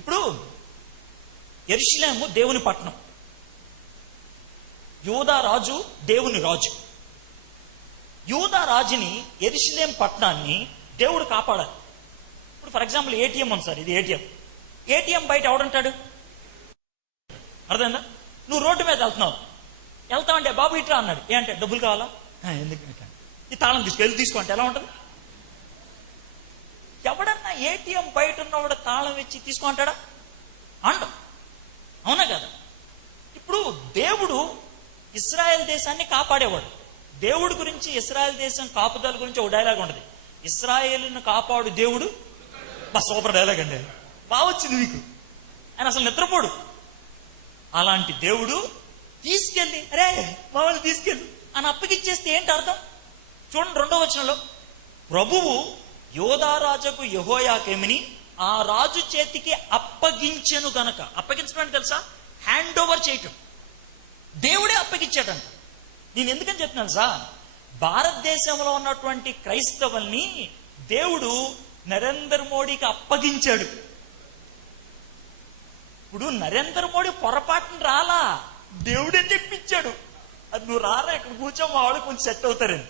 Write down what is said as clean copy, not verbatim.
ఇప్పుడు యెరూషలేము దేవుని పట్టణం, యూదా రాజు దేవుని రాజు. యూదా రాజుని, యెరూషలేం పట్టణాన్ని దేవుడు కాపాడాలి. ఇప్పుడు ఫర్ ఎగ్జాంపుల్ ఏటీఎం ఉంది సార్, ఇది ఏటీఎం బయట ఎవడుంటాడు? అర్థమైందా? నువ్వు రోడ్డు మీద వెళ్తావంటే బాబు ఇట్రా అన్నాడు. ఏంటంటే డబ్బులు కావాలా? ఎందుకు? ఈ తాళం తీసుకో అంటే ఎలా ఉంటుంది? ఎవడన్నా ఏటీఎం బయట ఉన్నవాడు తాళం ఇచ్చి తీసుకుంటాడా? అంట, అవునా కదా? ఇప్పుడు దేవుడు ఇశ్రాయేల్ దేశాన్ని కాపాడేవాడు. దేవుడి గురించి, ఇశ్రాయేల్ దేశం కాపుదల గురించి ఒక డైలాగ్ ఉంటుంది, ఇశ్రాయేలును కాపాడు దేవుడు. బా సూపర్ డైలాగ్ అండి, బాగా వచ్చింది మీకు. ఆయన అసలు నిద్రపోడు. అలాంటి దేవుడు తీసుకెళ్ళి అరే మమ్మల్ని తీసుకెళ్ళి అని అప్పగిచ్చేస్తే ఏంటి అర్థం? చూడండి 2వ వచనంలో, ప్రభువు యోధారాజుకు యెహోయాకీముని ఆ రాజు చేతికి అప్పగించెను గనక. అప్పగించడం అంటే తెలుసా? హ్యాండ్ ఓవర్ చేయటం. దేవుడే అప్పగించాడంట. నేను ఎందుకని చెప్తున్నాను సార్, భారతదేశంలో ఉన్నటువంటి క్రైస్తవుల్ని దేవుడు నరేంద్ర మోడీకి అప్పగించాడు. ఇప్పుడు నరేంద్ర మోడీ పొరపాటున రాలా, దేవుడే తెప్పించాడు. అది నువ్వు రారా ఇక్కడ కూర్చో, మా వాళ్ళు కొంచెం సెట్ అవుతారని.